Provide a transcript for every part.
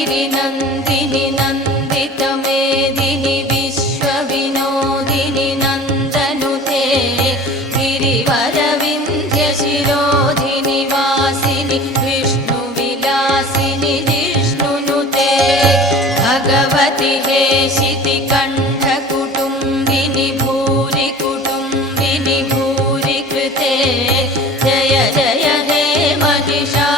गिरिनन्दिनि नन्दितमेदिनि विश्वविनोदिनि नन्दनुते गिरिवरविन्ध्यशिरोधिनि वासिनि विष्णुविलासिनि जिष्णुनुते भगवति हेशितिकण्ठकुटुम्बिनि भूरि कुटुम्बिनि भूरि कृते जय जय हे महिषासुरमर्दिनि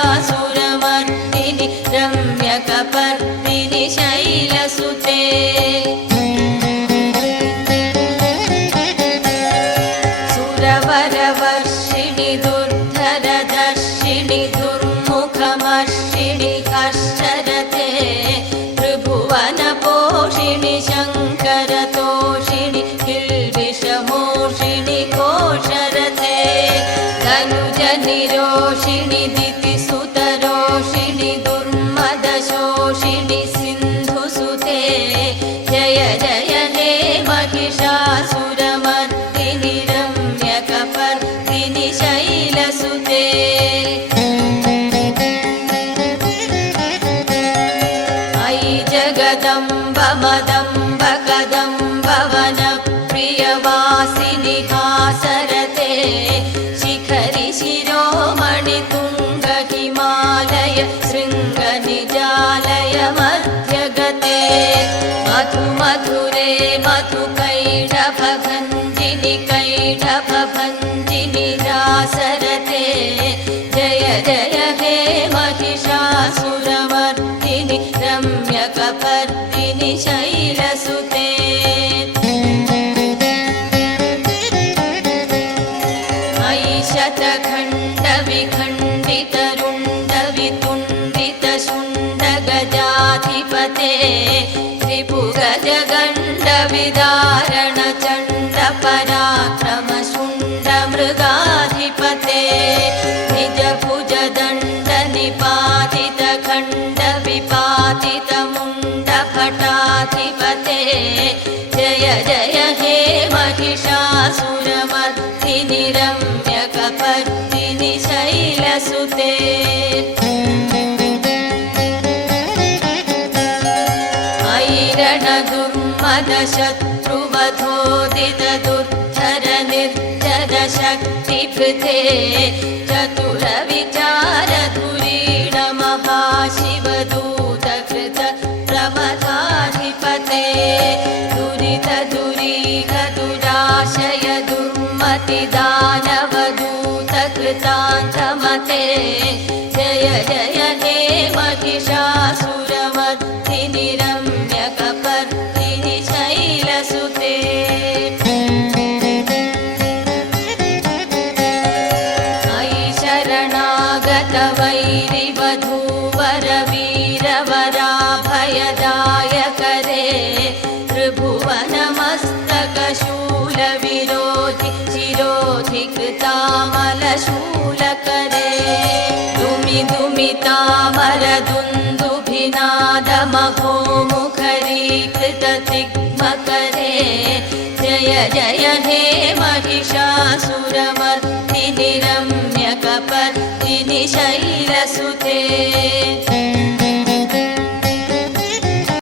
रम्यकपर्दिनि शैलसुते सुरवरवर्षिणि दुर्धरदर्शिनि दुर्मुखमर्षिणि हर्षरते त्रिभुवनपोषिणि शङ्करतोषिणि किल्बिषमोषिणि कोशरथे तनुजनिरोषिणि दितिसुतरोषिणि दुर्मदशोषिणि सिन्धुसुते जय जय हे महिषासुरमर्दिनि रम्यकपर्दिनि शैलसुते अयि जगदम्ब मदम्ब कदम्ब वनप्रियवासिनि हासरते शिखरि शिरोमणि तुङ्ग हिमालय शृङ्गनिजालय मध्यगते मधु मधुरे मधुकैटभभञ्जिनि कैटभभञ्जिनि रासरते जय जय हे महिषासुरमर्दिनि रम्यकपर्दिनि शैलसुते अयि शतखण्डविखण्डितरुण्डवितुण्डितशुण्डगजाधिपते त्रिपुगजगण्डविदारणचण्डपराक्रमशुण्डमृगाधिपते निजभुजदण्डनिपातितखण्डविपातितमुण्डभटाधिपते जय जय हे महिषासुरमर्दिनि रम्यकपर्दिनि शैलसुते अयि रणदुर्मदशत्रुवधोदितदुर्धर निर्जरशक्तिभृते चतुरविचारधुरीण महाशिवदूतकृत प्रमथाधिपते दुरितदुरीह दुराशय दुर्मतिदानवदूतकृतान्तमते जय जय हे महिषासुरमर्दिनि रम्यकपर्दिनि शैलसुते अयि शरणागतवैरिवधूवरवीरवराभयदायकरे त्रिभुवनमस्तकशूलविरोधि शिरोधिकृतामलशूलकरे दुमि दुमितामरदुन्दुभिनादमहोमुखरीकृततिग्मकरे जय जय हे महिषासुरमर्दिनि रम्यकपर्दिनि शैलसुते